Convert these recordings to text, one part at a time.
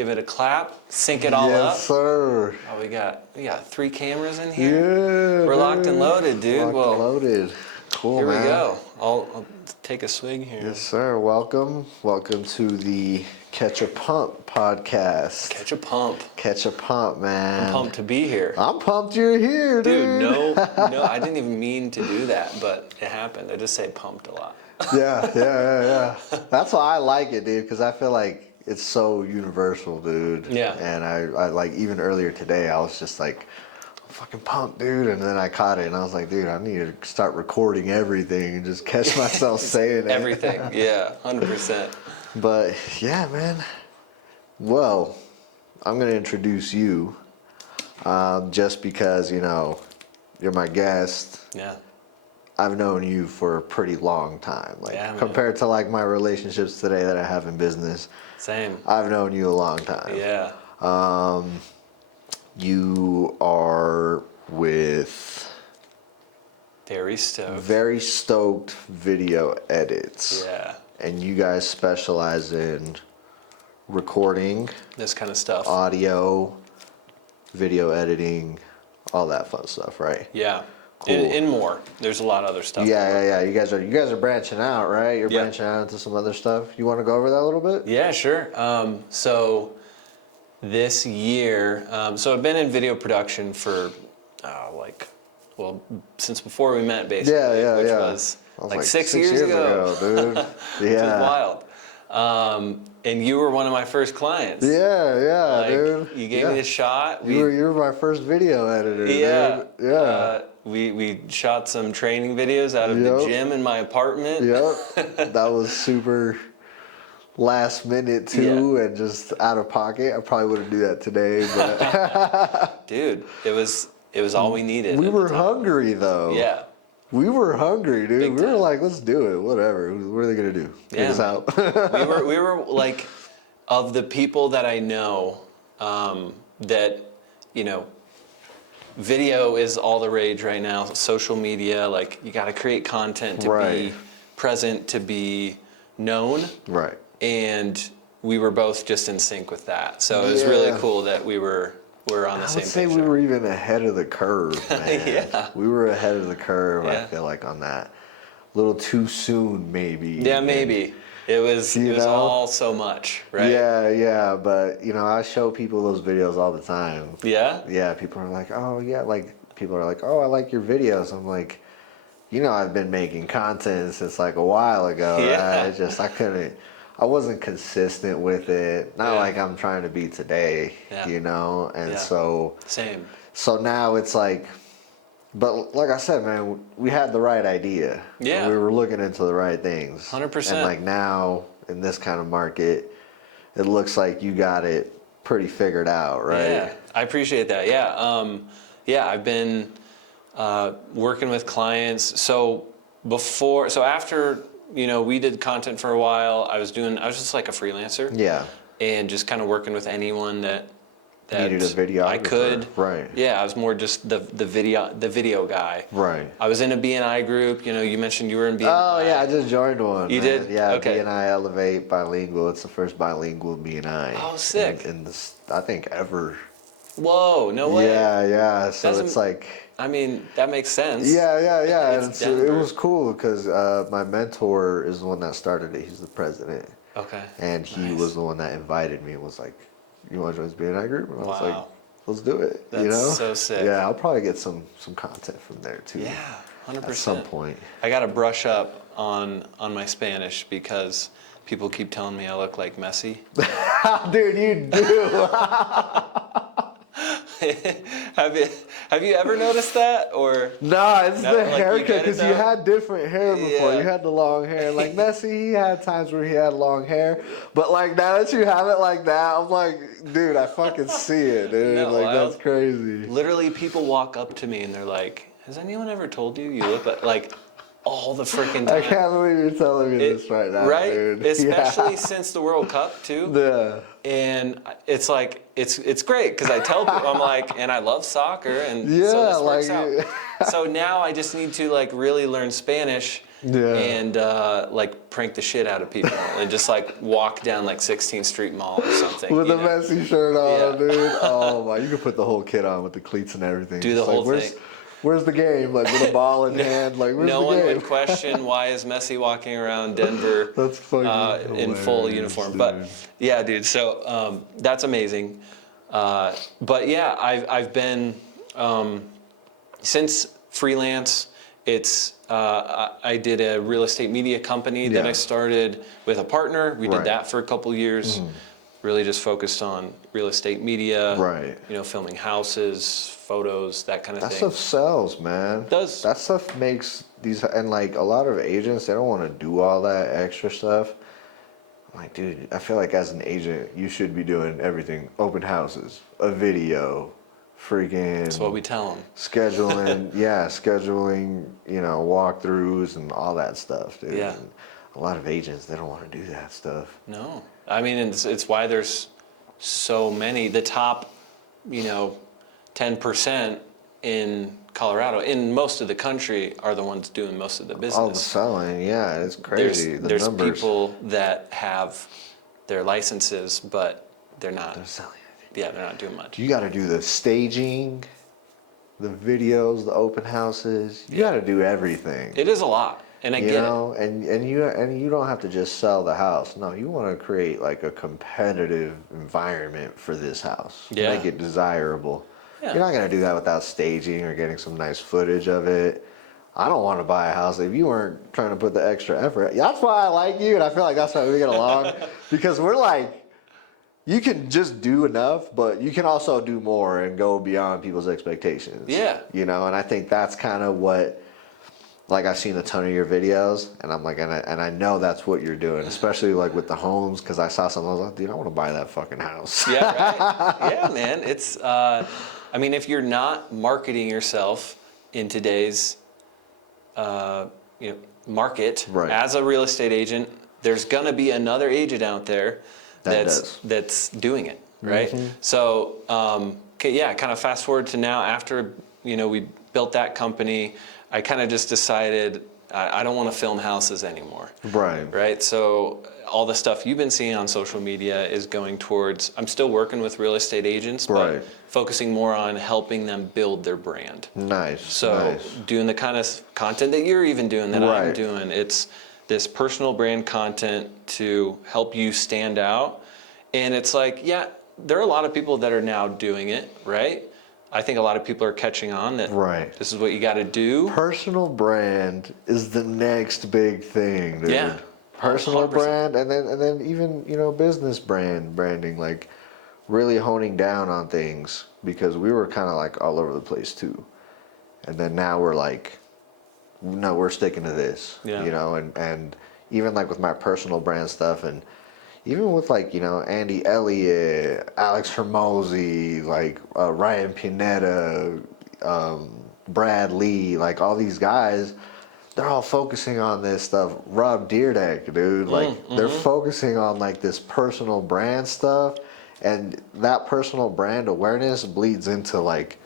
give it a clap, sync it all up. Yes, sir. Oh, we got 3 cameras in here. Yeah, We're locked and loaded, dude. Locked and loaded. Cool, here man. we go. I'll take a swig here. Yes, sir. Welcome to the Catch a Pump podcast. Catch a pump. Catch a pump, man. I'm pumped to be here. I'm pumped you're here, dude. No, I didn't even mean to do that, but it happened. I just say pumped a lot. Yeah. That's why I like it, dude, because I feel like it's so universal, dude. Yeah. And I like, even earlier today, I was just like, I'm fucking pumped, dude. And then I caught it, and I was like, dude, I need to start recording everything and just catch myself saying it. Everything, yeah, 100%. But, yeah, man. Well, I'm going to introduce you just because, you know, you're my guest. Yeah. I've known you for a pretty long time. Like, yeah, compared to like my relationships today that I have in business. Same. I've known you a long time. Yeah. You are with Very stoked video edits. Yeah. And you guys specialize in recording, This kind of stuff. audio, video editing, all that fun stuff, right? Yeah. Cool. And more. There's a lot of other stuff. Yeah. You guys are branching out, right? You're Yeah. branching out into some other stuff. You want to go over that a little bit? Yeah, sure. So this year, so I've been in video production for since before we met, basically. Yeah. Which was like 6 years ago. Dude. Yeah. It was wild. And you were one of my first clients. Yeah, Like, dude. You gave me a shot. You were my first video editor. Yeah. Dude. Yeah. We shot some training videos out of the gym in my apartment. Yep. That was super last minute too, and just out of pocket. I probably wouldn't do that today, but Dude, it was all we needed. we were hungry though. Yeah. We were hungry, dude. Big We were time. like, let's do it. Whatever. What are they gonna do? Take us out. we were like, of the people that I know, that, you know, video is all the rage right now. Social media, like, you got to create content to be present, to be known. Right. And we were both just in sync with that. So it was really cool that we're on the same page. I would say we were even ahead of the curve, man. Yeah. We were ahead of the curve, Yeah. I feel like, on that. A little too soon, maybe. Yeah, maybe. It was all so much, right? Yeah, but, you know, I show people those videos all the time. Yeah? Yeah, people are like, oh, yeah, like, people are like, oh, I like your videos. I'm like, you know, I've been making content since, like, a while ago. Yeah. Right? I wasn't consistent with it. Not like I'm trying to be today, you know? And so... Same. So now it's like... But like I said, man, we had the right idea. Yeah. We were looking into the right things. 100%. And like now, in this kind of market, it looks like you got it pretty figured out, right? Yeah, I appreciate that. Yeah, I've been working with clients. So after, you know, we did content for a while, I was just like a freelancer. Yeah. And just kind of working with anyone that needed a videographer. I could. Right. Yeah, I was more just the video guy. Right. I was in a BNI group. You know, you mentioned you were in BNI. Oh yeah, I just joined one. You man. did? Yeah. Okay. BNI Elevate Bilingual. It's the first bilingual BNI. Oh, sick. In this, I think, ever. Whoa! No way. Yeah. So Doesn't- it's like. I mean, that makes sense. Yeah. It's And so it Denver. was cool because my mentor is the one that started it. He's the president. Okay. And he was the one that invited me and was like, you want to join this BNI group? And I was like, Wow. let's do it. That's you know? so sick. Yeah, I'll probably get some content from there too. Yeah, 100%. At some point. I got to brush up on my Spanish because people keep telling me I look like Messi. Dude, you do. Have you ever noticed that, or? Nah, it's No, the like, you haircut get it because you though? had different hair before. Yeah. You had the long hair. Like Messi, he had times where he had long hair. But like now that you have it like that, I'm like, dude, I fucking see it, dude. No, like that's crazy. Literally, people walk up to me and they're like, "Has anyone ever told you look like all the freaking time?" I can't believe you're telling me this right now, right? dude. Especially since the World Cup too. Yeah. And it's like it's great because I tell people, I'm like, and I love soccer, and so Yeah, this works like- out. So now I just need to like really learn Spanish Yeah. and like prank the shit out of people and just like walk down like 16th Street Mall or something. With you a know? messy shirt on, Yeah. dude. Oh my, you could put the whole kit on with the cleats and everything. Do the Just like, whole thing. Where's the game? Like with a ball in hand, like where's No the one game? would question why is Messi walking around Denver That's fucking in full hilarious, uniform. dude. But yeah, dude. So that's amazing. But yeah, I've been since freelance. It's I did a real estate media company that I Yeah. started with a partner. We Right. did that for a couple years. Really just focused on real estate media. Right. You know, filming houses, photos, that kind of That thing. stuff sells, man. Does. That stuff makes these, and like a lot of agents, they don't want to do all that extra stuff. I'm like, dude, I feel like as an agent, you should be doing everything: open houses, a video, freaking. That's what we tell them. Scheduling, yeah, scheduling, you know, walkthroughs and all that stuff, dude. Yeah. And a lot of agents, they don't want to do that stuff. No, I mean it's why there's so many. The top, 10% in Colorado, in most of the country, are the ones doing most of the business. All the selling, yeah, it's crazy. There's numbers. people that have their licenses, but they're not. They're selling it. Yeah, they're not doing much. You got to do the staging, the videos, the open houses. You got to do everything. It is a lot, and I You get know, and you don't have to just sell the house. No, you want to create like a competitive environment for this house. Yeah. Make it desirable. Yeah. You're not gonna do that without staging or getting some nice footage of it. I don't want to buy a house if you weren't trying to put the extra effort. That's why I like you, and I feel like that's why we get along, because we're like, you can just do enough, but you can also do more and go beyond people's expectations. Yeah. You know, and I think that's kind of what, like, I've seen a ton of your videos, and I'm like, and I know that's what you're doing, especially like with the homes, because I saw something, I was like, dude, I want to buy that fucking house. Yeah, right. Yeah, man. It's, I mean, if you're not marketing yourself in today's, market Right. as a real estate agent, there's gonna be another agent out there that's doing it, right? So, okay, yeah, kind of fast forward to now. After we built that company, I kind of just decided I don't want to film houses anymore. Right. Right. So all the stuff you've been seeing on social media is going towards, I'm still working with real estate agents, but Right. focusing more on helping them build their brand. Nice. So nice. doing the kind of content that you're even doing, that I'm Right. doing, it's this personal brand content to help you stand out. And it's like, yeah, there are a lot of people that are now doing it, right? I think a lot of people are catching on that Right. this is what you got to do. Personal brand is the next big thing, dude. Yeah. Personal 100%. brand, and then even business branding, like really honing down on things, because we were kind of like all over the place too, and then now we're like, no, we're sticking to this. Yeah. And even like with my personal brand stuff, and even with like Andy Elliott, Alex Hermosi, like Ryan Pineda, Brad Lee, like all these guys, they're all focusing on this stuff. Rob Deerdeck, dude, like they're focusing on like this personal brand stuff, and that personal brand awareness bleeds into like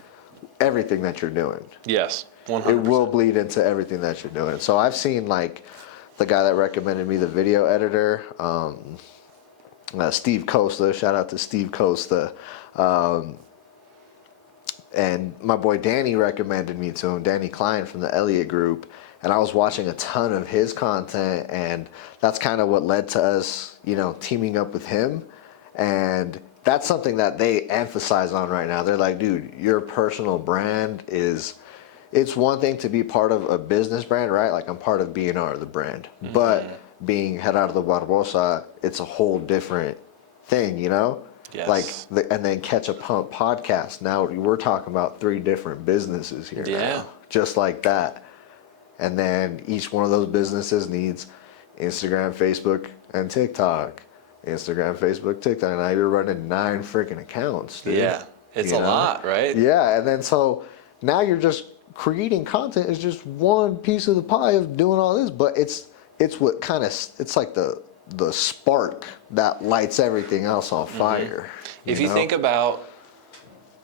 everything that you're doing. Yes, 100%. It will bleed into everything that you're doing. So I've seen like the guy that recommended me the video editor, Steve Costa. Shout out to Steve Costa. And my boy Danny recommended me to him, Danny Klein from the Elliott Group. And I was watching a ton of his content, and that's kind of what led to us, teaming up with him. And that's something that they emphasize on right now. They're like, dude, your personal brand it's one thing to be part of a business brand, right? Like I'm part of BNR, the brand. But being Gerardo Barbosa, it's a whole different thing, Yes. Like, and then Catch a Pump podcast. Now we're talking about 3 different businesses here. Yeah. Now, just like that. And then each one of those businesses needs Instagram, Facebook, and TikTok. Instagram, Facebook, TikTok. Now you're running 9 freaking accounts, dude. Yeah, it's a lot, right? Yeah, and then so now you're just creating content is just one piece of the pie of doing all this, but it's what kind of, it's like the spark that lights everything else on fire. If you think about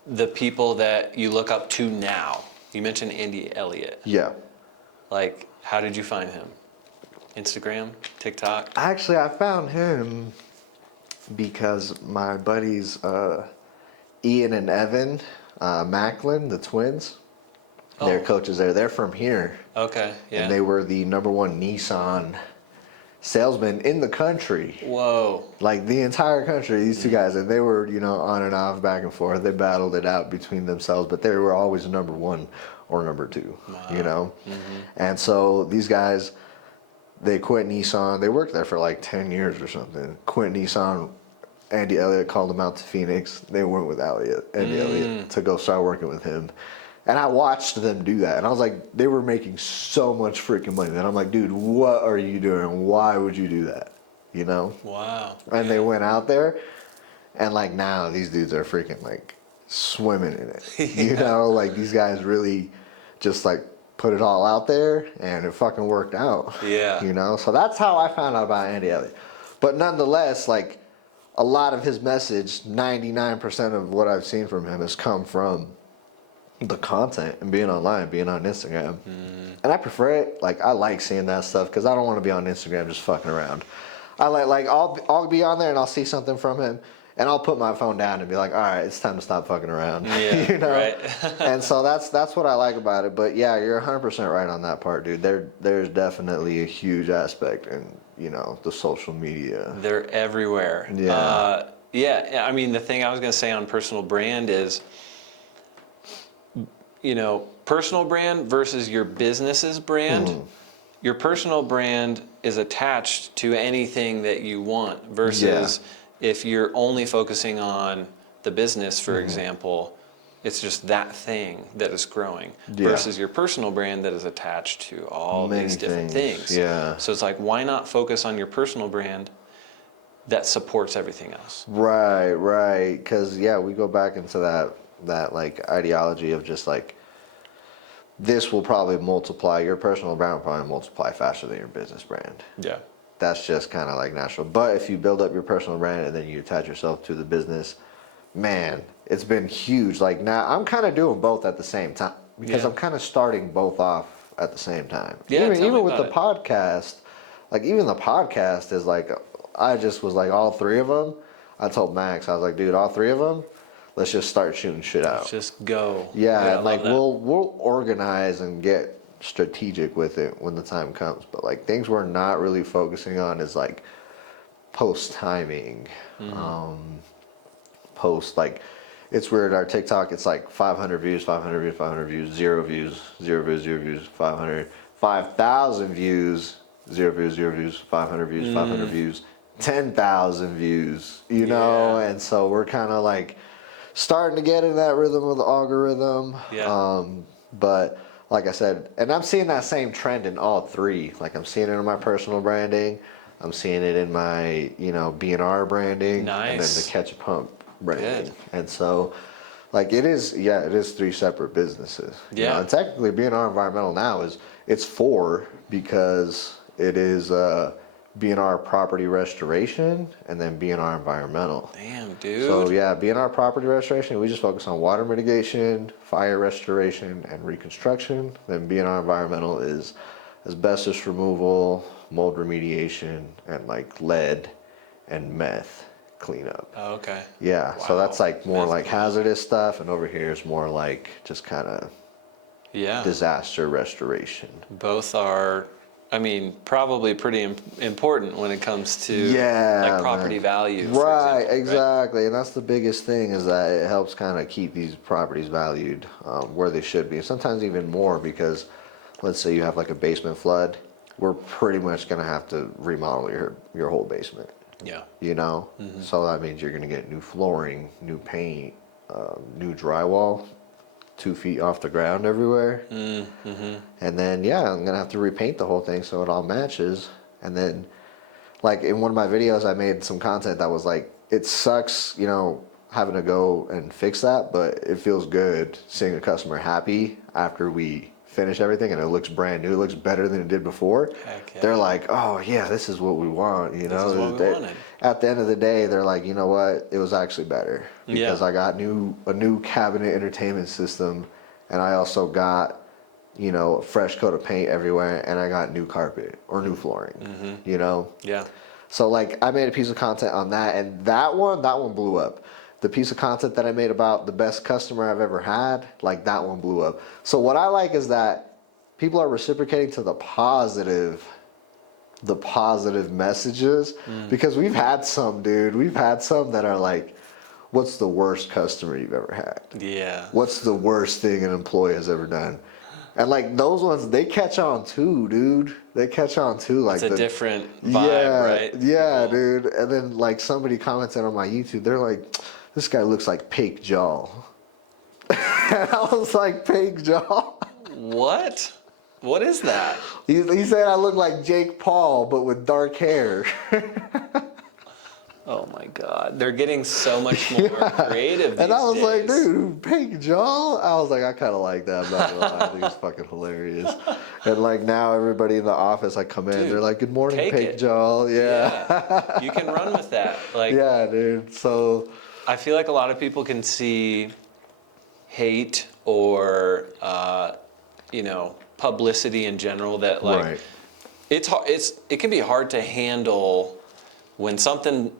the people that you look up to now, you mentioned Andy Elliott. Yeah. Like, how did you find him? Instagram, TikTok? Actually, I found him because my buddies Ian and Evan Macklin, the twins, they're Oh. coaches there. They're from here, Okay, yeah. and they were the #1 Nissan salesman in the country. Whoa. Like the entire country, these two guys, and they were, on and off, back and forth. They battled it out between themselves, but they were always #1 or #2, Wow. And so these guys, they quit Nissan. They worked there for like 10 years or something. Quit Nissan. Andy Elliott called them out to Phoenix. They went with Andy Elliott to go start working with him. And I watched them do that. And I was like, they were making so much freaking money. And I'm like, dude, what are you doing? Why would you do that? Wow. And they went out there. And like now, these dudes are freaking like swimming in it. Like these guys really just like put it all out there. And it fucking worked out. Yeah. So that's how I found out about Andy Elliott. But nonetheless, like a lot of his message, 99% of what I've seen from him has come from the content and being online, being on Instagram. And I prefer it. Like I like seeing that stuff because I don't want to be on Instagram just fucking around. I like I'll be on there and I'll see something from him and I'll put my phone down and be like, all right, it's time to stop fucking around. Yeah, right. And so that's what I like about it. But yeah, you're 100% right on that part, dude. There's definitely a huge aspect in the social media. They're everywhere. Yeah. Yeah. I mean, the thing I was going to say on personal brand is, personal brand versus your business's brand. Your personal brand is attached to anything that you want versus if you're only focusing on the business, for example, it's just that thing that is growing versus your personal brand that is attached to all these different things. Yeah. So it's like, why not focus on your personal brand that supports everything else? Right. Because we go back into that like ideology of just like this will probably multiply. Your personal brand will probably multiply faster than your business brand. Yeah. That's just kind of like natural. But if you build up your personal brand and then you attach yourself to the business, man, it's been huge. Like now I'm kind of doing both at the same time because I'm kind of starting both off at the same time. Yeah, even with the podcast, like even the podcast is like, I just was like all three of them. I told Max, I was like, dude, all three of them, let's just start shooting shit out. Let's just go. Yeah, and like we'll organize and get strategic with it when the time comes. But like things we're not really focusing on is like post timing, post like it's weird. Our TikTok, it's like 500 views, 500 views, 500 views, 0 views, 0 views, 0 views, 500, 5,000 views, 0 views, 0 views, 500 views, 500 views, 10,000 views. And so we're kind of like starting to get in that rhythm of the algorithm. But like I said, and I'm seeing that same trend in all three. Like I'm seeing it in my personal branding, I'm seeing it in my B&R branding, and then the Catch a Pump branding. Good. And so like it is three separate businesses. Yeah. And technically B&R Environmental now it's four because it is B&R Property Restoration and then B&R Environmental. Damn, dude. So yeah, B&R Property Restoration, we just focus on water mitigation, fire restoration, and reconstruction. Then B&R Environmental is asbestos removal, mold remediation, and like lead and meth cleanup. Oh, okay. Yeah, so Wow. that's like more Meth like cleanup. hazardous stuff, and over here is more like just kind of disaster restoration. Both are, I mean, probably pretty important when it comes to like property value. Right, example, exactly. And that's the biggest thing is that it helps kind of keep these properties valued where they should be. Sometimes even more because let's say you have like a basement flood, we're pretty much going to have to remodel your whole basement. Yeah. So that means you're going to get new flooring, new paint, new drywall, 2 feet off the ground everywhere. And then, I'm going to have to repaint the whole thing so it all matches. And then, like, in one of my videos, I made some content that was like, it sucks, having to go and fix that, but it feels good seeing a customer happy after we finish everything and it looks brand new. It looks better than it did before. Heck yeah. They're like, oh, yeah, this is what we want, This is what we wanted. At the end of the day, they're like, you know what? It was actually better because I got a new cabinet entertainment system, and I also got you know, a fresh coat of paint everywhere, and I got new carpet or new flooring, you know? Yeah. So like I made a piece of content on that, and that one blew up. The piece of content that I made about the best customer I've ever had, like that one blew up. So what I like is that people are reciprocating to the positive messages, because we've had some, dude. We've had some that are like, what's the worst customer you've ever had? Yeah. What's the worst thing an employee has ever done? And like those ones, they catch on too, dude. They catch on too. Like It's a different vibe, right? Yeah, People. dude. And then like somebody commented on my YouTube, they're like, this guy looks like Pake Jaw. And I was like, Pake Jaw? What? What is that? He said I look like Jake Paul, but with dark hair. Oh my God. They're getting so much more creative these And I was days. like, dude, Pink Jaw? I was like, I kind of like that. I'm not gonna lie. I think it's fucking hilarious. And like now everybody in the office, I come in, Dude, they're like, good morning, take Pink it. Jaw. Yeah. Yeah. You can run with that. Like, Yeah, dude. So, I feel like a lot of people can see hate or, you know, publicity in general that like, right. it can be hard to handle when something,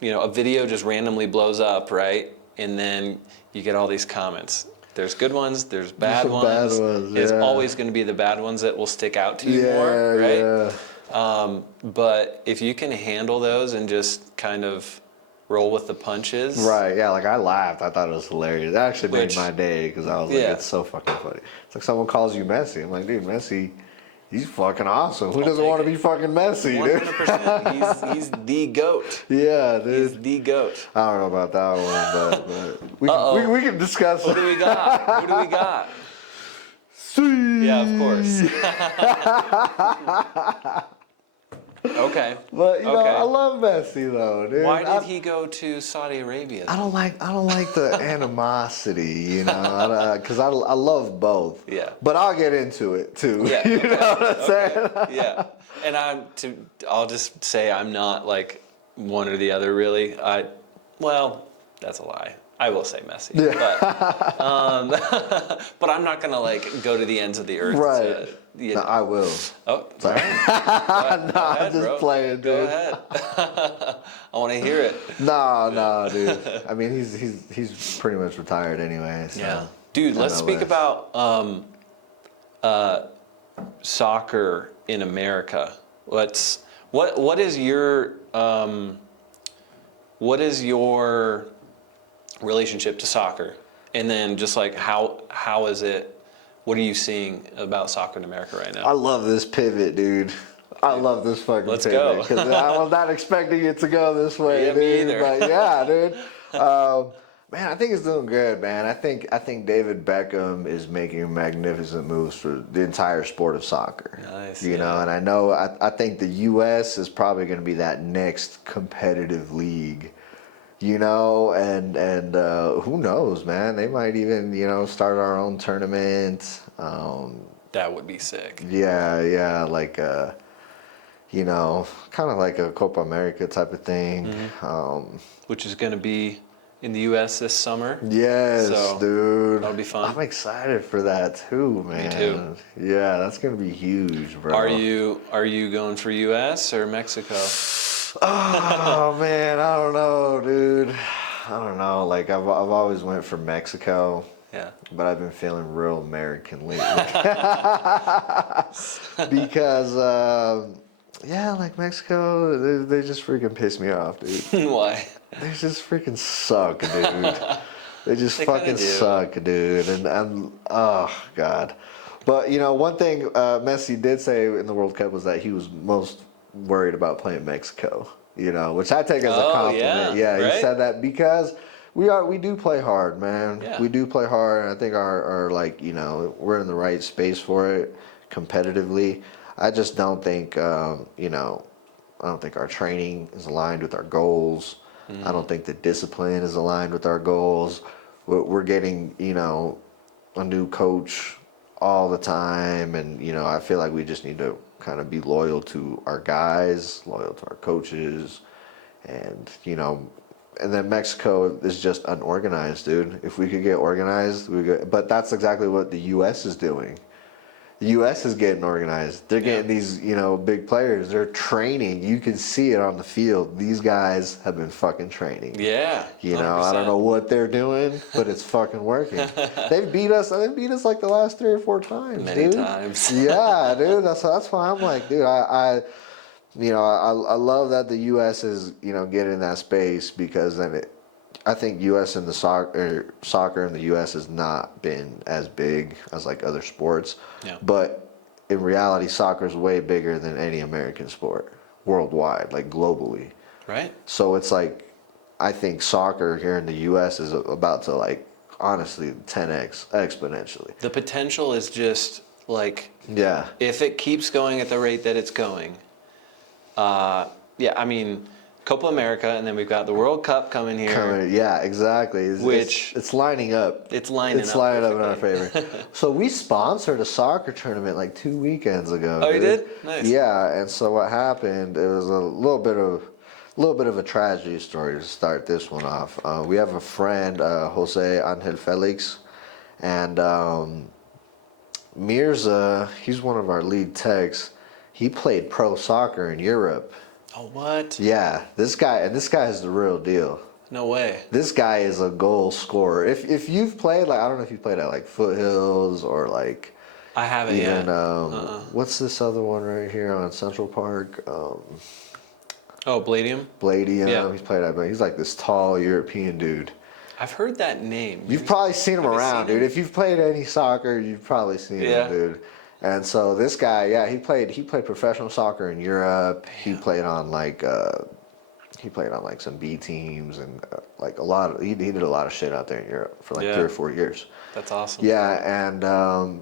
you know, a video just randomly blows up, right? And then you get all these comments. There's good ones, there's bad some ones. bad ones, It's yeah. always going to be the bad ones that will stick out to you Yeah, more, right? yeah. But if you can handle those and just kind of roll with the punches. Right, yeah, like I laughed. I thought it was hilarious. It actually made my day because I was like, Yeah. it's so fucking funny. It's like someone calls you Messi. I'm like, dude, Messi, he's fucking awesome. Who doesn't take want to it. be fucking Messi, dude? 100%. He's the GOAT. Yeah, He's dude. the GOAT. I don't know about that one, but we can discuss Who do we got? Who do we got? See. Yeah, of course. Okay. But you know, Okay. I love Messi though, dude. Why did he go to Saudi Arabia? I don't like the animosity, you know, because I love both. Yeah. But I'll get into it too. Yeah. You Okay. know what I'm saying? Yeah. And I'll just say I'm not like one or the other really. Well, that's a lie. I will say Messi. Yeah. But I'm not gonna like go to the ends of the earth. Right. You No, know. I will. Oh, Sorry. no, I'm just playing, dude. Go ahead. I want to hear it. No, dude. I mean, he's pretty much retired anyway. So. Yeah, dude. Let's speak about soccer in America. What is your relationship to soccer? And then just like how is it? What are you seeing about soccer in America right now? I love this pivot, dude. I love this fucking Let's pivot. go. Because I was not expecting it to go this way, Yeah, me dude. either. But yeah, dude. Man, I think it's doing good, man. I think David Beckham is making magnificent moves for the entire sport of soccer. Nice, You know, and I think the U.S. is probably going to be that next competitive league. You know, and who knows, man? They might even, you know, start our own tournament. That would be sick. Yeah, like you know, kind of like a Copa America type of thing. Which is going to be in the U.S. this summer. Yes, So, dude. that'll be fun. I'm excited for that too, man. Me too. Yeah, that's gonna be huge, bro. Are you going for U.S. or Mexico? Oh man, I don't know, dude. I don't know. Like I've always went for Mexico. Yeah. But I've been feeling real American lately. Because, yeah, like Mexico, they just freaking piss me off, dude. Why? They just freaking suck, dude. They just They kinda fucking do. suck, dude. And oh, God. But, you know, one thing Messi did say in the World Cup was that he was most worried about playing Mexico, you know, which I take as a compliment. Yeah, He right? said that because we do play hard, man. Yeah. We do play hard, and I think our like, you know, we're in the right space for it competitively. I just don't think, you know, I don't think our training is aligned with our goals. I don't think the discipline is aligned with our goals. We're getting, you know, a new coach all the time, and, you know, I feel like we just need to kind of be loyal to our guys, loyal to our coaches, and, you know, and then Mexico is just unorganized, dude. If we could get organized, but that's exactly what the U.S. is doing. The U.S. is getting organized. They're getting these, big players. They're training. You can see it on the field. These guys have been fucking training. Yeah. I don't know what they're doing, but it's fucking working. They've beat us. They've beat us like the last 3 or 4 times, Many dude. times. Yeah, dude. That's why I'm like, dude. I love that the U.S. is getting in that space because then I think U.S. and the soccer in the U.S. has not been as big as like other sports. Yeah. But in reality, soccer is way bigger than any American sport worldwide, like globally. Right. So it's like, I think soccer here in the U.S. is about to like, honestly, 10x exponentially. The potential is just like, Yeah. if it keeps going at the rate that it's going, I mean, Copa America, and then we've got the World Cup coming here. Yeah, exactly. It's lining up. It's lining up in our favor. So we sponsored a soccer tournament like 2 weekends ago. Oh, dude. you did? Nice. Yeah, and so what happened? It was a little bit of a tragedy story to start this one off. We have a friend, Jose Angel Felix, and Mirza. He's one of our lead techs. He played pro soccer in Europe. Oh, what? Yeah, this guy is the real deal. No way. This guy is a goal scorer. If you've played, like, I don't know if you played at like Foothills or like I haven't even yet. What's this other one right here on Central Park? Oh, Bladium? Bladium. Yeah. He's played at, but he's like this tall European dude. I've heard that name. You've probably seen him Have you around, seen him? dude. If you've played any soccer, you've probably seen him, dude. And so this guy, yeah, he played professional soccer in Europe. He played on like some B teams and like a lot of he did a lot of shit out there in Europe for like 3 or 4 years. That's awesome. Yeah, and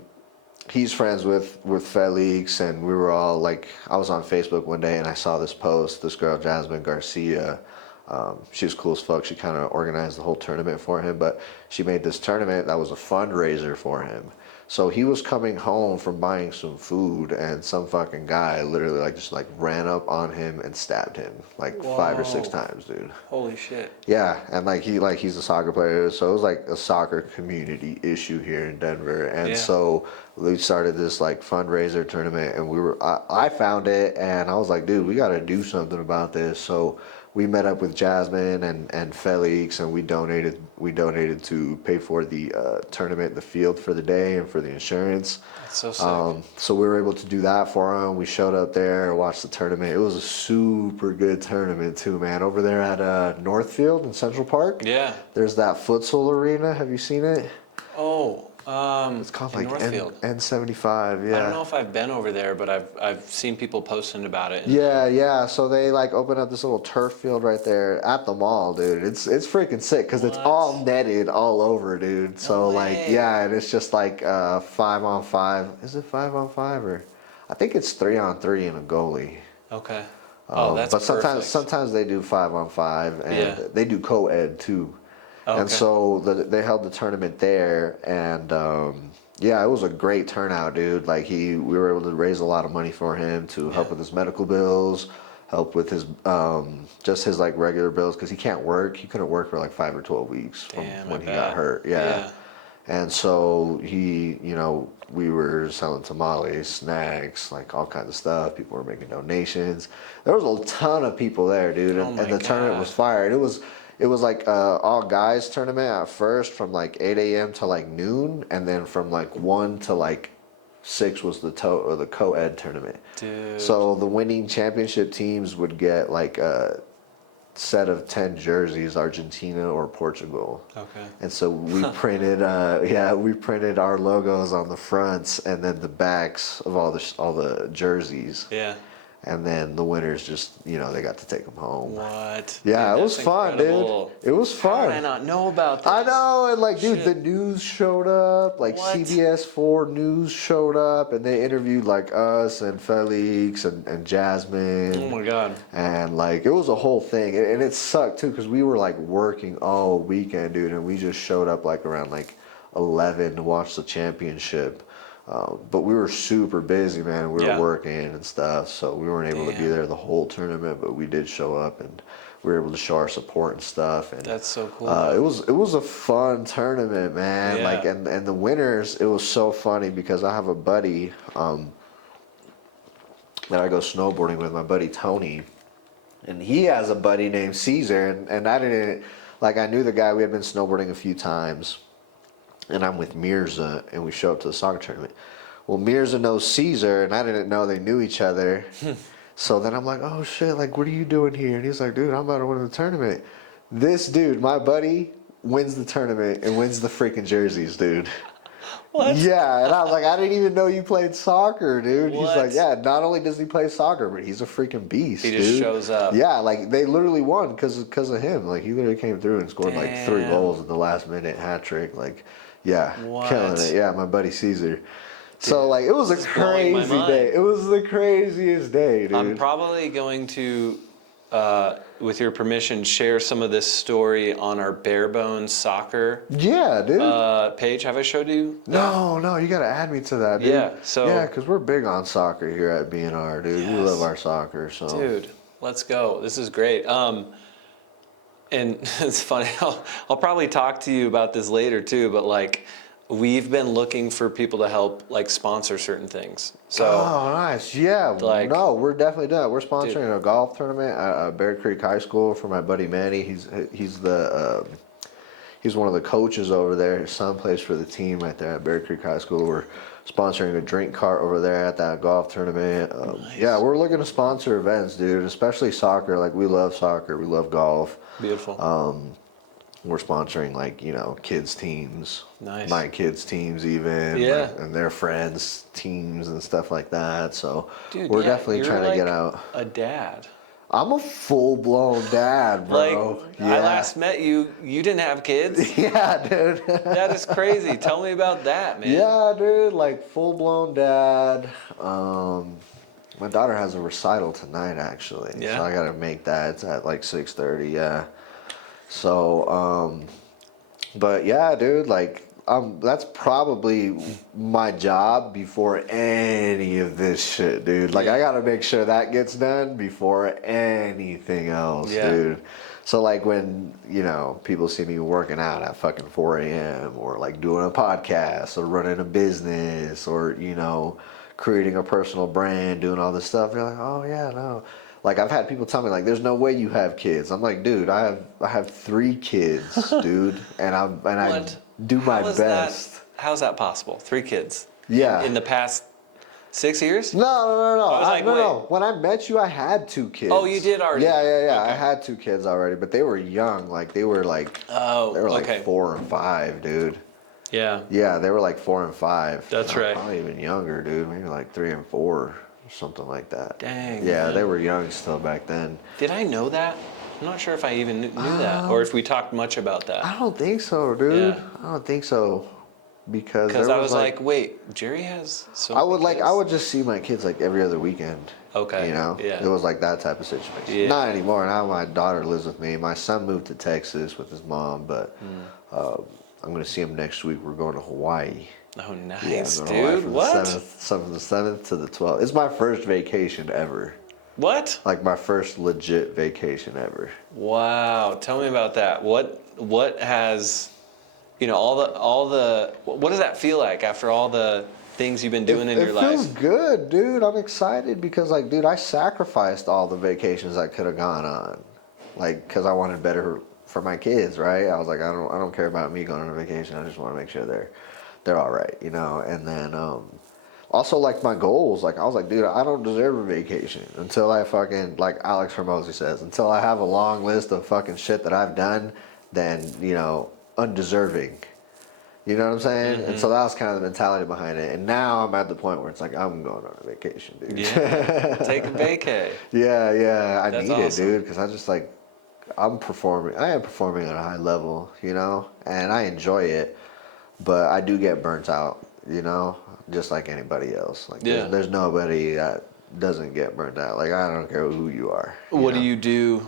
he's friends with Felix, and we were all like, I was on Facebook one day and I saw this post. This girl, Jasmine Garcia, she was cool as fuck. She kind of organized the whole tournament for him, but she made this tournament that was a fundraiser for him. So he was coming home from buying some food, and some fucking guy literally just ran up on him and stabbed him like 5 or 6 times, dude. Holy shit. Yeah, and he's a soccer player, so it was like a soccer community issue here in Denver, and so we started this like fundraiser tournament, and I found it, and I was like, dude, we got to do something about this. So we met up with Jasmine and Felix, and we donated to pay for the tournament, the field for the day, and for the insurance. That's so sick. So we were able to do that for him. We showed up there, watched the tournament. It was a super good tournament too, man. Over there at Northfield in Central Park. Yeah. There's that futsal arena. Have you seen it? Oh, It's called in like Northfield. N75. Yeah. I don't know if I've been over there, but I've seen people posting about it. Yeah. So they like opened up this little turf field right there at the mall, dude. It's freaking sick because it's all netted all over, dude. So and it's just like 5-on-5. Is it 5-on-5 or? I think it's 3-on-3 and a goalie. Okay. Oh, that's but perfect. sometimes they do 5-on-5 and they do co-ed too. Okay. And so they held the tournament there, and it was a great turnout, dude. Like we were able to raise a lot of money for him to help with his medical bills, help with his just his like regular bills because he can't work. He couldn't work for like 5 or 12 weeks from when he got hurt. Yeah. And so we were selling tamales, snacks, like all kinds of stuff. People were making donations. There was a ton of people there, dude, and the tournament was fire. And it was like all guys tournament at first from like 8 a.m. to like noon, and then from like 1 to like 6 was the co-ed tournament. Dude. So the winning championship teams would get like a set of 10 jerseys, Argentina or Portugal. Okay. And so we printed our logos on the fronts and then the backs of all the jerseys. Yeah. And then the winners just, they got to take them home. What? Yeah, Dude, it was fun, incredible. dude. It was fun. How did I not know about this? I know, and dude, the news showed up. Like What? CBS 4 News showed up, and they interviewed like us and Felix and Jasmine. Oh my god. And it was a whole thing, and it sucked too because we were like working all weekend, dude, and we just showed up like around like 11 to watch the championship. But we were super busy, man. We were Yeah. working and stuff, so we weren't able to be Damn. there the whole tournament. But we did show up, and we were able to show our support and stuff. And That's so cool. it was a fun tournament, man. Yeah. Like, and the winners, it was so funny because I have a buddy that I go snowboarding with, my buddy Tony, and he has a buddy named Caesar, and I didn't, like, I knew the guy. We had been snowboarding a few times, and I'm with Mirza, and we show up to the soccer tournament. Well, Mirza knows Caesar, and I didn't know they knew each other. So then I'm like, oh shit, like, what are you doing here? And he's like, dude, I'm about to win the tournament. This dude, my buddy, wins the tournament and wins the freaking jerseys, dude. What? Yeah, and I was like, I didn't even know you played soccer, dude. What? He's like, yeah, not only does he play soccer, but he's a freaking beast, He just dude. shows up. Yeah, like, they literally won because of him. Like, he literally came through and scored, like, 3 Damn. goals at the last minute, hat trick. Like, yeah, What? killing it. Yeah, my buddy Caesar. So, like, it was a This is blowing my crazy mind. day. It was the craziest day, dude. I'm probably going to, with your permission, share some of this story on our Bare Bones Soccer Yeah, dude. page. Have I showed you? No, you gotta add me to that, dude. Yeah, so- yeah, because we're big on soccer here at BNR, dude. We Yes. love our soccer, so. Dude, let's go. This is great. And it's funny. I'll probably talk to you about this later too. But like, we've been looking for people to help like sponsor certain things. So Oh, nice. Yeah. Like- No, we're definitely doing it. We're sponsoring a golf tournament at Bear Creek High School for my buddy Manny. He's one of the coaches over there. His son plays for the team right there at Bear Creek High School. We're sponsoring a drink cart over there at that golf tournament. Yeah, we're looking to sponsor events, dude, especially soccer. Like, we love soccer. We love golf. beautiful. We're sponsoring, like, you know, kids teams. Nice. My kids teams even. Yeah. like, and their friends teams and stuff like that. So Dude, we're yeah, definitely you're trying to like get out. a dad. I'm a full-blown dad, bro. Like, I last met you, you didn't have kids. Yeah, dude. That is crazy. Tell me about that, man. Yeah, dude, like full-blown dad. My daughter has a recital tonight, actually. Yeah? So I gotta make that. It's at like 6:30, yeah. So, but yeah, dude, like, that's probably my job before any of this shit, dude. Like, I gotta make sure that gets done before anything else, Yeah. dude. So, like, when, you know, people see me working out at fucking 4 a.m. or, like, doing a podcast or running a business or, you know, creating a personal brand, doing all this stuff, they're like, oh, yeah, no. Like, I've had people tell me, like, there's no way you have kids. I'm like, dude, I have 3 kids, dude, and I What? do my How is best. How's that possible? 3 kids. Yeah. In the past 6 years? No. I was like, no. wait. When I met you, I had 2 kids. Oh, you did already? Yeah. Okay. I had 2 kids already, but they were young. Like, they were like, Oh, they were like okay. 4 and 5, dude. Yeah. Yeah, they were like 4 and 5. That's right. Probably even younger, dude. Maybe like 3 and 4 or something like that. Dang, Yeah, man. they were young still back then. Did I know that? I'm not sure if I even knew that or if we talked much about that. I don't think so, dude. Yeah. I don't think so. Because Because there I was like, wait, Jerry has so I many would like kids? I would just see my kids like every other weekend. Okay, You know? yeah. It was like that type of situation. Yeah. Not anymore. Now my daughter lives with me. My son moved to Texas with his mom, but Hmm. I'm gonna see him next week. We're going to Hawaii. Oh, Yeah, nice, I'm going to Hawaii dude. from What? the 7th to the 12th. It's my first vacation ever. What? Like my first legit vacation ever. Wow. Tell me about that. What has, you know, all the what does that feel like after all the things you've been doing in your It life? feels good, dude. I'm excited because, like, dude, I sacrificed all the vacations I could have gone on, like, because I wanted better for my kids, right? I was like, I don't care about me going on a vacation. I just want to make sure they're all right, you know. And then also, like, my goals, like, I was like, dude, I don't deserve a vacation until I fucking, like Alex Hormozy says, until I have a long list of fucking shit that I've done, then, you know, undeserving. You know what I'm saying? And so that was kind of the mentality behind it. And now I'm at the point where it's like, I'm going on a vacation, dude. Yeah. Take a vacay. Yeah. I That's need awesome. it, dude, because I just like, I am performing at a high level, you know, and I enjoy it, but I do get burnt out, you know, just like anybody else. Like, Yeah. there's nobody that doesn't get burnt out. Like, I don't care who you are. What know? do you do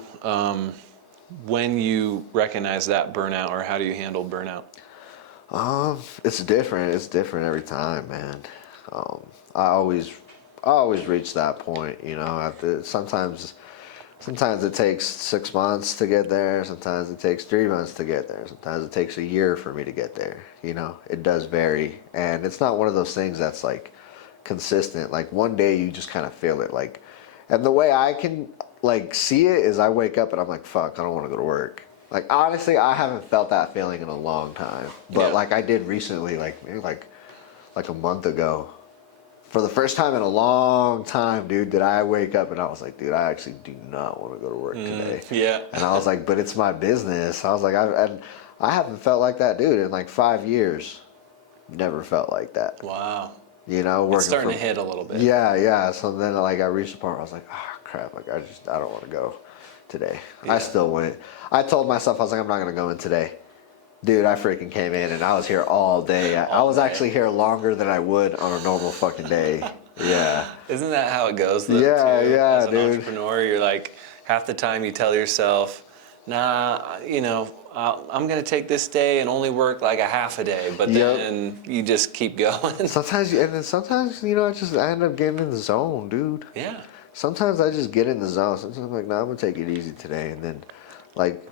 when you recognize that burnout, or how do you handle burnout? It's different. It's different every time, man. I always reach that point, you know. Sometimes it takes 6 months to get there. Sometimes it takes 3 months to get there. Sometimes it takes a year for me to get there. You know, it does vary, and it's not one of those things that's like consistent. Like one day you just kind of feel it. Like, and the way I can like see it is I wake up and I'm like, fuck, I don't want to go to work. Like honestly, I haven't felt that feeling in a long time, but like I did recently, like maybe like a month ago. For the first time in a long time, dude, did I wake up and I was like, dude, I actually do not want to go to work today. Yeah. And I was like, but it's my business. I was like, I haven't felt like that, dude, in like 5 years. Never felt like that. Wow. You know, working It's starting to hit a little bit. Yeah. So then like I reached the point where I was like, crap, like I don't want to go today. Yeah. I still went. I told myself, I was like, I'm not going to go in today. Dude, I freaking came in and I was here all day. I was actually here longer than I would on a normal fucking day. Yeah. Isn't that how it goes though? Yeah, too? yeah, As an dude. entrepreneur, you're like, half the time you tell yourself, nah, you know, I'm going to take this day and only work like a half a day. But then you just keep going. Sometimes, you know, I end up getting in the zone, dude. Yeah. Sometimes I just get in the zone. Sometimes I'm like, nah, I'm going to take it easy today. And then, like,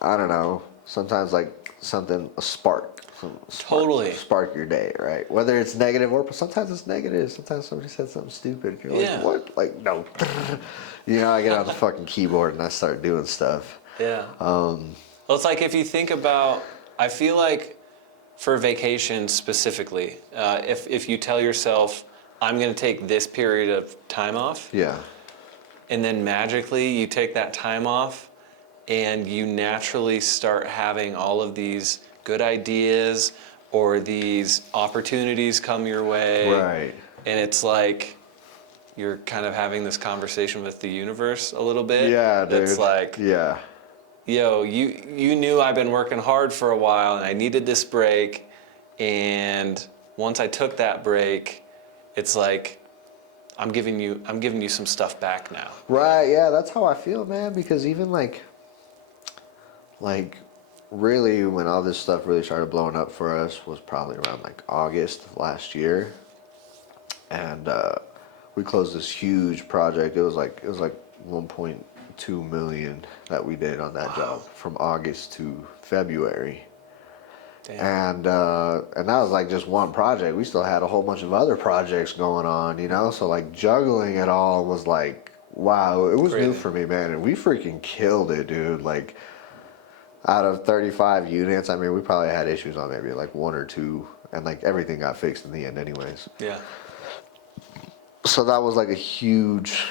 I don't know. Sometimes, like, a spark. Totally. Spark your day, right? Whether it's negative or, but sometimes it's negative. Sometimes somebody said something stupid. You're like, what? Like, no. You know, I get on the fucking keyboard and I start doing stuff. Yeah. Well, it's like if you think about, I feel like for vacation specifically, if you tell yourself, I'm going to take this period of time off. Yeah. And then magically you take that time off and you naturally start having all of these good ideas or these opportunities come your way. Right. And it's like you're kind of having this conversation with the universe a little bit. Yeah, dude. It's like, yeah. Yo, you knew I've been working hard for a while and I needed this break. And once I took that break, it's like I'm giving you some stuff back now. Right, yeah, that's how I feel, man, because even like really when all this stuff really started blowing up for us was probably around like August of last year. And we closed this huge project. It was like 1.2 million that we did on that job from August to February. Damn. And that was like just one project. We still had a whole bunch of other projects going on, you know? So like juggling it all was like, wow, it was new for me, man. And we freaking killed it, dude. Like out of 35 units, I mean, we probably had issues on maybe like 1 or 2, and like everything got fixed in the end anyways. Yeah. So that was like a huge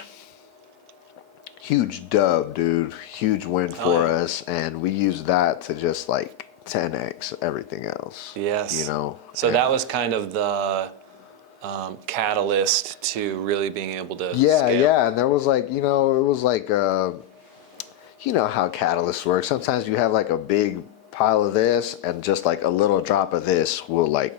dub, dude. Huge win for us. And we used that to just like 10x everything else. Yes. You know? So that was kind of the catalyst to really being able to scale. Yeah. And there was like, you know, it was like, you know how catalysts work. Sometimes you have like a big pile of this and just like a little drop of this will like,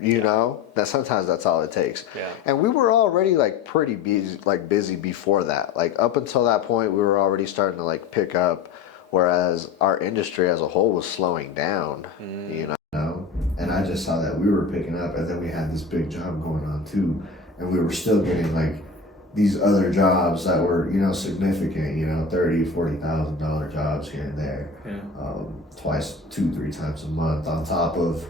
you know, that sometimes that's all it takes. Yeah. And we were already like pretty busy before that. Like up until that point, we were already starting to like pick up, whereas our industry as a whole was slowing down, you know? And I just saw that we were picking up, and then we had this big job going on too. And we were still getting like these other jobs that were, you know, significant, you know, $30,000-$40,000 jobs here and there. Yeah. Twice, 2-3 times a month, on top of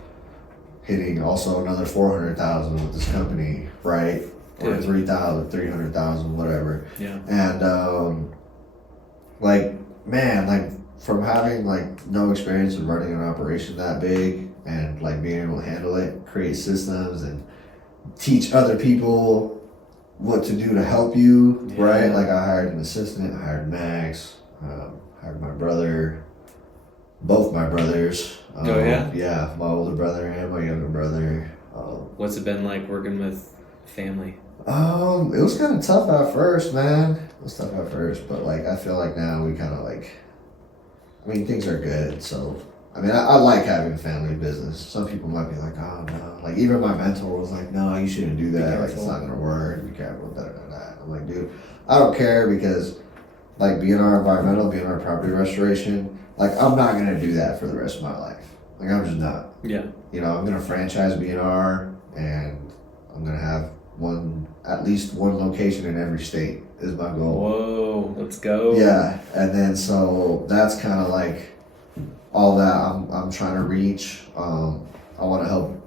hitting also another 400,000 with this company, right? Or 3,000, 300,000, whatever. Yeah. And like, man, like from having like no experience in running an operation that big and like being able to handle it, create systems and teach other people what to do to help you, right? Like I hired an assistant, I hired Max, hired my brother, both my brothers. Yeah, my older brother and my younger brother. What's it been like working with family? It was kind of tough at first, man. It was tough at first, but like I feel like now we kind of like, I mean, things are good. So I mean, I like having a family business. Some people might be like, oh no, like even my mentor was like, no, you shouldn't do that. Like it's not gonna work. Be careful, da da da. I'm like, dude, I don't care, because like being our environmental, being our property restoration, like I'm not gonna do that for the rest of my life. Like I'm just not. Yeah. You know, I'm gonna franchise B&R, and I'm gonna have at least one location in every state is my goal. Whoa, let's go. Yeah, and then so that's kind of like all that I'm trying to reach. I want to help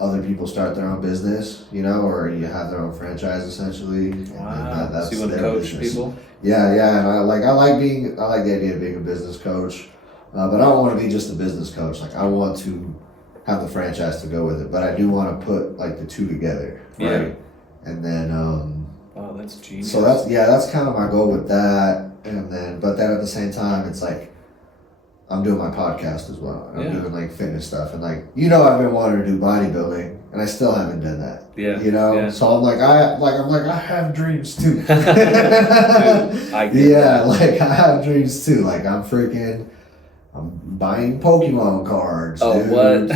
other people start their own business, or you have their own franchise essentially. Wow. And that's So you want to their coach business. people? Yeah, and I like the idea of being a business coach, but I don't want to be just a business coach. Like I want to have the franchise to go with it, but I do want to put like the two together, right? Yeah. And then Oh, that's genius. so that's kind of my goal with that, but then at the same time, it's like I'm doing my podcast as well. And I'm doing like fitness stuff, and like I've been wanting to do bodybuilding, and I still haven't done that. Yeah. Yeah. So I'm like I have dreams too. Dude, I get that. Like I have dreams too. Like I'm buying Pokemon cards. Oh, dude. what?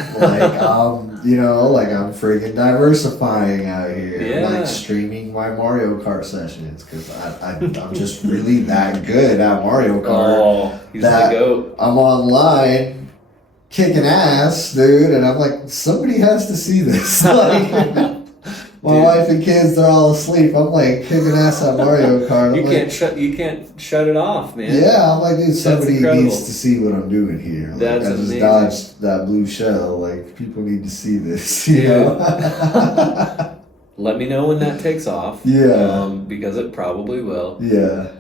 Like I'm freaking diversifying out here. Yeah. Like streaming my Mario Kart sessions because I'm just really that good at Mario Kart. Oh, he's the that GOAT. I'm online kicking ass, dude, and I'm like, somebody has to see this. Like, my wife and kids, they're all asleep. I'm like kicking ass at Mario Kart. You can't shut it off, man. Yeah, I'm like, dude, somebody incredible. needs to see what I'm doing here. Like, That's I just amazing. dodged that blue shell. Like, people need to see this, Dude. know? Let me know when that takes off. Yeah. Because it probably will. Yeah.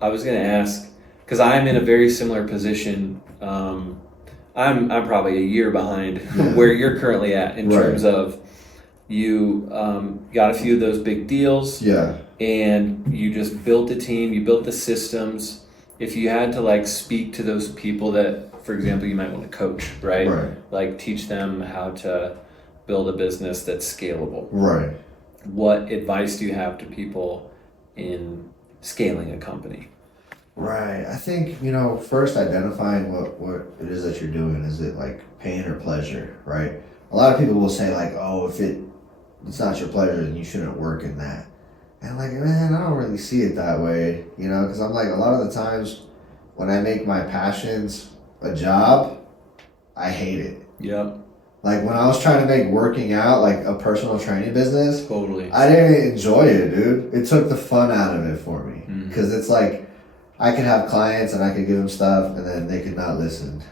I was gonna ask because I'm in a very similar position. I'm probably a year behind where you're currently at in terms of you got a few of those big deals. Yeah. And you just built a team. You built the systems. If you had to like speak to those people that, for example, you might want to coach, right? Right. Like teach them how to build a business that's scalable. Right. What advice do you have to people in scaling a company? Right. I think, first identifying what it is that you're doing. Is it like pain or pleasure, right? A lot of people will say like, oh, if it's not your pleasure, then you shouldn't work in that. And like, man, I don't really see it that way, because I'm like, a lot of the times when I make my passions a job, I hate it. Yep. Like when I was trying to make working out like a personal training business, Totally. I didn't enjoy it, dude. It took the fun out of it for me. Because it's like, I could have clients and I could give them stuff and then they could not listen.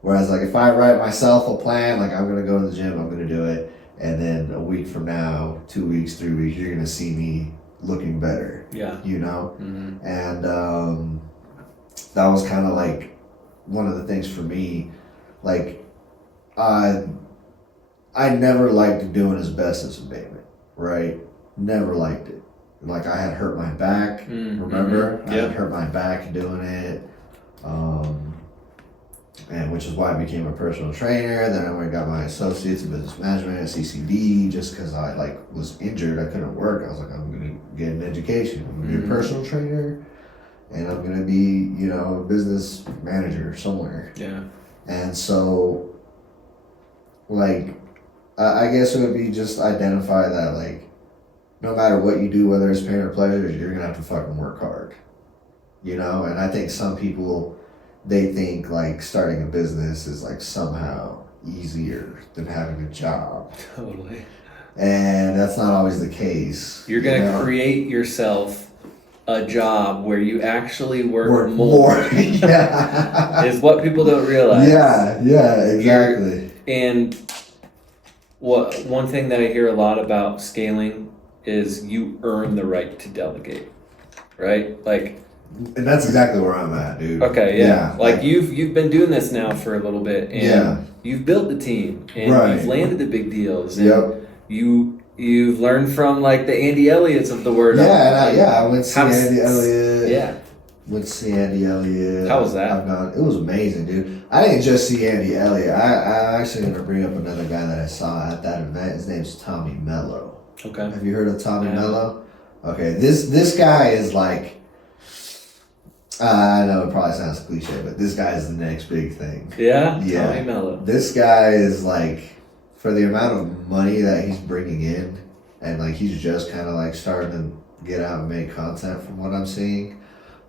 Whereas like if I write myself a plan, like I'm going to go to the gym, I'm going to do it. And then a week from now, 2 weeks, 3 weeks, you're going to see me looking better. Yeah. And that was kind of like one of the things for me. Like, I never liked doing asbestos abatement, right? Never liked it. Like I had hurt my back, remember? I had hurt my back doing it. And which is why I became a personal trainer. Then I went and got my associates in business management at CCD just because I was injured. I couldn't work. I was like, I'm going to get an education. I'm going to be a personal trainer and I'm going to be, a business manager somewhere. Yeah. And so, I guess it would be just identify that, no matter what you do, whether it's pain or pleasure, you're going to have to fucking work hard. And I think some people, they think starting a business is somehow easier than having a job. Totally. And that's not always the case. You're going to create yourself a job where you actually work more. Yeah. Is what people don't realize. Yeah, exactly. And one thing that I hear a lot about scaling is you earn the right to delegate, right? And that's exactly where I'm at, dude. Okay, yeah. You've been doing this now for a little bit, and you've built the team, and you've landed the big deals, and you've learned from the Andy Elliott's of the world. I went to see Andy Elliott. Yeah. Went to see Andy Elliott. How was that? It was amazing, dude. I didn't just see Andy Elliott. I actually going to bring up another guy that I saw at that event. His name's Tommy Mello. Okay. Have you heard of Tommy Mello? Okay, this guy is I know it probably sounds cliche, but this guy is the next big thing. Yeah? Tommy Mello. This guy is for the amount of money that he's bringing in, and he's just kind of starting to get out and make content from what I'm seeing.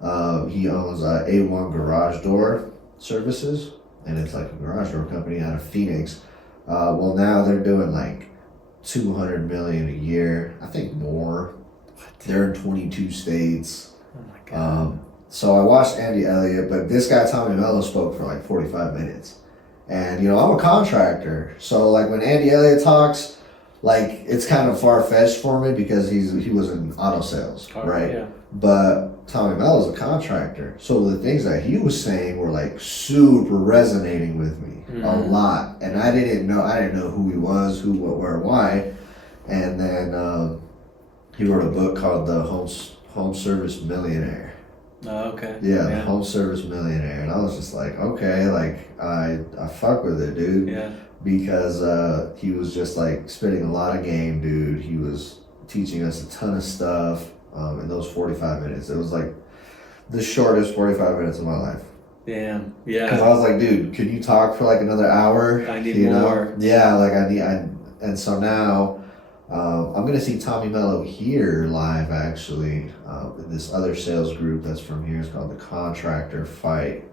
He owns A1 Garage Door Services, and it's a garage door company out of Phoenix. Well, now they're doing $200 million a year. I think more. They're in 22 states. Oh my God. So I watched Andy Elliott, but this guy Tommy Mello spoke for like 45 minutes. And I'm a contractor, so like when Andy Elliott talks, like it's kind of far fetched for me because he was in auto sales, right? Yeah. But Tommy Mello's a contractor, so the things that he was saying were like super resonating with me a lot, and I didn't know who he was, who, what, where, why, and then he wrote a book called The Home Service Millionaire. Oh, okay. Yeah, The Home Service Millionaire, and I was just like, okay, like I fuck with it, dude. Yeah. Because he was just like spitting a lot of game, dude. He was teaching us a ton of stuff in those 45 minutes. It was like the shortest 45 minutes of my life. Damn. Because Yeah. I was like, dude, can you talk for like another hour? I need more. Yeah, like and so now I'm gonna see Tommy Mello here live actually. This other sales group that's from here is called the Contractor Fight.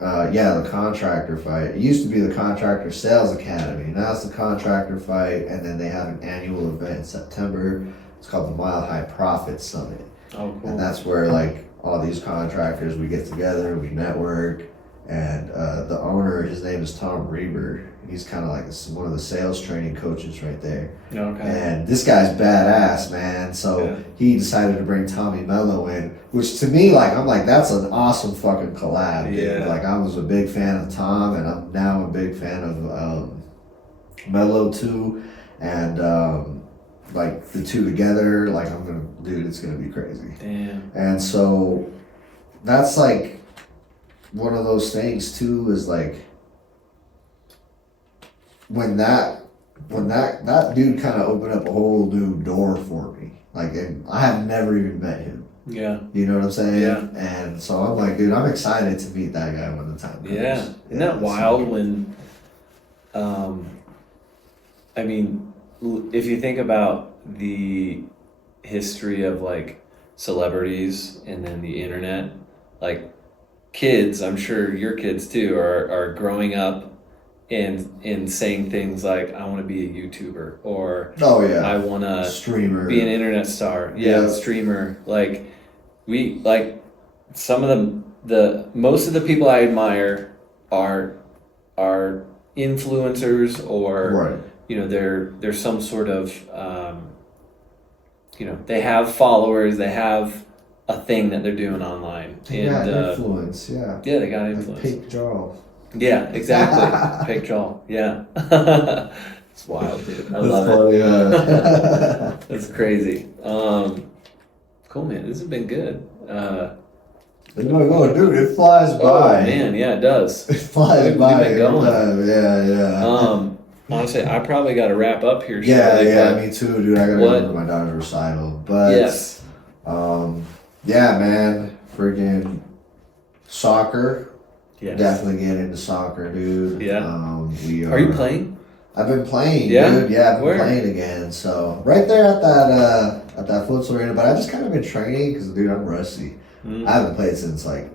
The Contractor Fight. It used to be the Contractor Sales Academy. Now it's the Contractor Fight, and then they have an annual event in September. It's called the Mile High Profit Summit. Oh, cool. And that's where like all these contractors, we get together, we network, and the owner, his name is Tom Reber. He's kind of like one of the sales training coaches right there. Okay. And this guy's badass, man. So he decided to bring Tommy Mello in, which to me, like, I'm like, that's an awesome fucking collab, dude. Yeah. Like, I was a big fan of Tom, and I'm now a big fan of Mello too. And like the two together, like it's gonna be crazy. Damn. And so that's like one of those things too, is like when that dude kind of opened up a whole new door for me. Like, and I have never even met him. Yeah. You know what I'm saying? Yeah. And so I'm like, dude, I'm excited to meet that guy when the time comes. Yeah. Isn't that wild when, I mean, if you think about the history of like celebrities and then the internet, like kids, I'm sure your kids too, are growing up and saying things like, I want to be a YouTuber, or I want to streamer, be an internet star. Streamer. Like some of the most of the people I admire are influencers, or they're some sort of they have followers, they have a thing that they're doing online. They got influence, they got influence. Like Pink jaw. Yeah, exactly. Pink jaw. Yeah. It's wild, dude. I love it. That's crazy. Cool, man. This has been good. Dude, it flies by. Oh, man, yeah, it does. It flies by. We've been going. Yeah. Honestly, I probably got to wrap up here. Me too, dude. I gotta go to my daughter's recital. But yes. Yeah, man. Freaking soccer. Yes. Definitely get into soccer, dude. Yeah. Are you playing? I've been playing, yeah? dude. Yeah, I've been Where? playing again. So right there at that futsal arena, but I just kind of been training because, dude, I'm rusty. I haven't played since like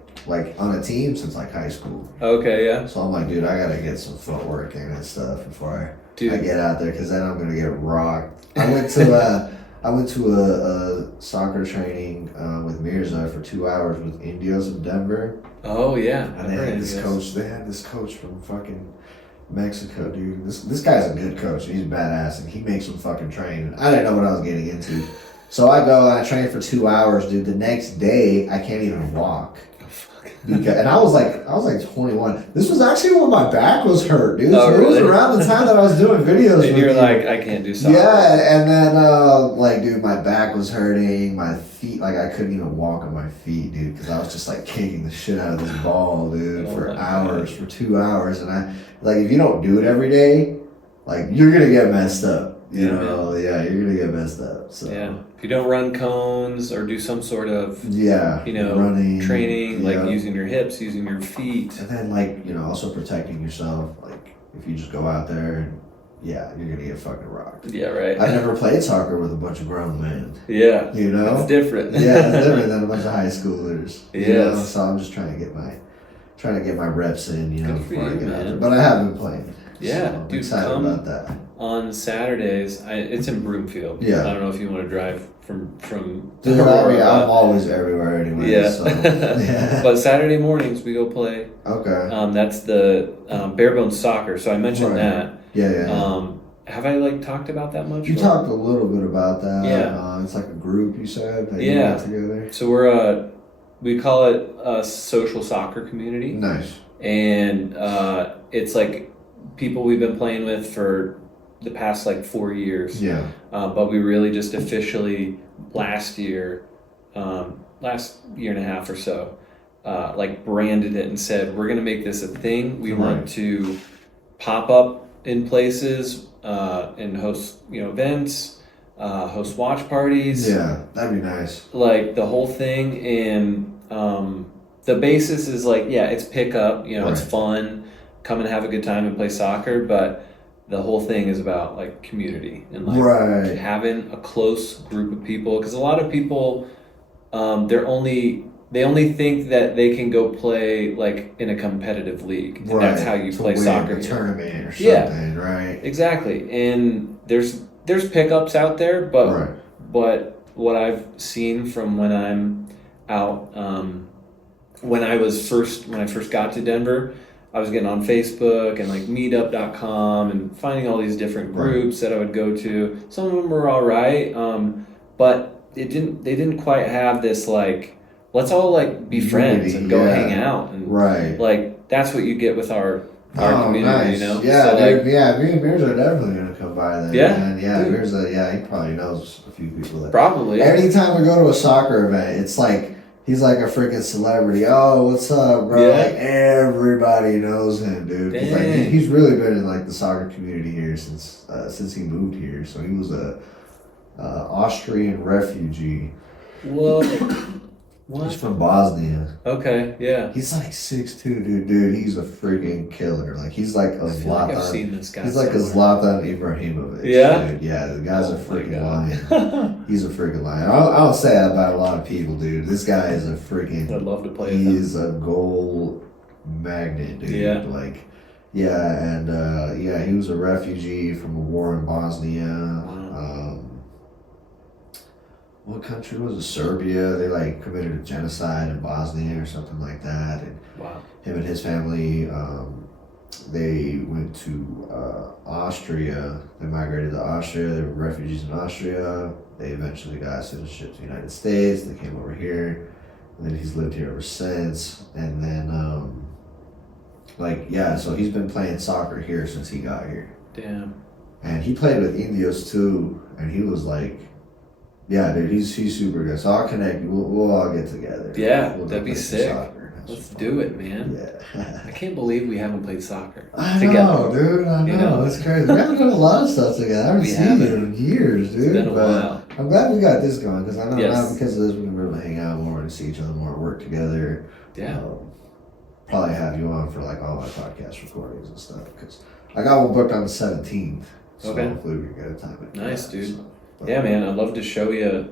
on a team since like high school. Okay, yeah. So I'm like, dude, I gotta get some footwork in and stuff before I get out there, because then I'm gonna get rocked. I went to a soccer training with Mirza for 2 hours with Indios in Denver. Oh yeah. And they had this coach from fucking Mexico, dude. This guy's a good coach. He's badass, and he makes them fucking train. I didn't know what I was getting into. So I go and I train for 2 hours, dude. The next day, I can't even walk. And I was like 21. This was actually when my back was hurt, dude. Oh, so really? It was around the time that I was doing videos. And you're like, I can't do soccer. Yeah, and then dude, my back was hurting, my feet, like I couldn't even walk on my feet, dude, because I was just like kicking the shit out of this ball, dude, for hours, for 2 hours, and I like, if you don't do it every day, like you're gonna get messed up. You know, you're gonna get messed up. So if you don't run cones or do some sort of running, training, like using your hips, using your feet, and then also protecting yourself. Like if you just go out there and you're gonna get fucking rocked. Yeah, right. I've never played soccer with a bunch of grown men. Yeah, it's different. It's different than a bunch of high schoolers. So I'm just trying to get my reps in. Good for before I you, get out man. there. But I have been playing. Yeah, so I'm dude, excited come about that. on Saturdays. It's in Broomfield. Yeah. I don't know if you want to drive from Dude, Aurora, I'm always everywhere anyway. yeah. So, yeah. But Saturday mornings we go play. Okay. That's the bare bones soccer. So I mentioned Right. that. Yeah. Have I like talked about that much? You talked a little bit about that. Yeah. It's like a group, you said, that you get together. So we call it a social soccer community. Nice. And it's like people we've been playing with for the past like 4 years. Yeah. But we really just officially last year and a half or so, like branded it and said, we're going to make this a thing. We want to pop up in places and host, events, host watch parties. Yeah, that'd be nice. Like the whole thing. And the basis is like, it's pickup, it's fun, come and have a good time and play soccer. But the whole thing is about like community and like having a close group of people. Because a lot of people, they only think that they can go play like in a competitive league. And that's how you play soccer. A tournament or something, right? Exactly. And there's pickups out there, but what I've seen from when I'm out, when I first got to Denver, I was getting on Facebook and like meetup.com and finding all these different groups that I would go to. Some of them were all right, but they didn't quite have this like, let's all like be friends and go hang out. And like that's what you get with our community, nice. Yeah, so dude, me and Mears are definitely gonna come by then. Yeah, and Mears, he probably knows a few people that probably. Anytime we go to a soccer event, it's like he's like a freaking celebrity. Oh, what's up, bro? Yeah. Like everybody knows him, dude. Like, he's really been in like the soccer community here since he moved here. So he was a Austrian refugee. Whoa. He's from Bosnia. Okay, yeah. He's like 6'2", dude. He's a freaking killer. Like he's like a Zlatan. I've seen this guy. He's like a Zlatan Ibrahimovic. Yeah. Dude. Yeah, the guy's a freaking lion. He's a freaking lion. I don't say that about a lot of people, dude. This guy is a freaking. I'd love to play with him. He is a goal magnet, dude. Yeah. Like, yeah, and he was a refugee from a war in Bosnia. What country was it? Serbia. They like committed a genocide in Bosnia or something like that. And him and his family, they went to Austria. They migrated to Austria. They were refugees in Austria. They eventually got citizenship to the United States. They came over here. And then he's lived here ever since. And then, so he's been playing soccer here since he got here. Damn. And he played with Indios too. And he was like, yeah, dude, he's super good. So I'll connect you. We'll all get together. Yeah, we'll that'd be sick. Let's do it, man. Yeah. I can't believe we haven't played soccer together. Know, dude. I know. It's crazy. We haven't done a lot of stuff together. I haven't seen you in years, dude. It's been a while. I'm glad we got this going because I know now because of this we can really hang out more and see each other more, work together. Yeah. Probably have you on for like all my podcast recordings and stuff because I got one booked on the 17th. So hopefully we can get a time. Nice, dude. Yeah, man, I'd love to show you.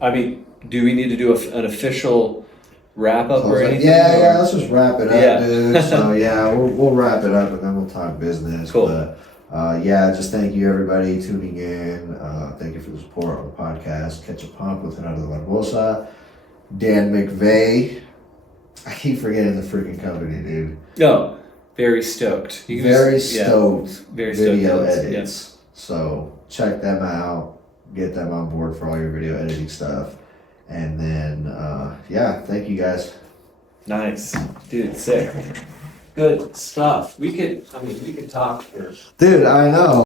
I mean, do we need to do an official wrap up or anything? Yeah, let's just wrap it up, dude. So we'll wrap it up and then we'll talk business. Cool. But just thank you everybody tuning in. Thank you for the support on the podcast. Catch a pump with another Barbosa. Dan McVay. I keep forgetting the freaking company, dude. Oh, very stoked. Very stoked. Very stoked. Video edits. So check them out. Get them on board for all your video editing stuff. And then, thank you guys. Nice. Dude, sick. Good stuff. We could talk for... Dude, I know.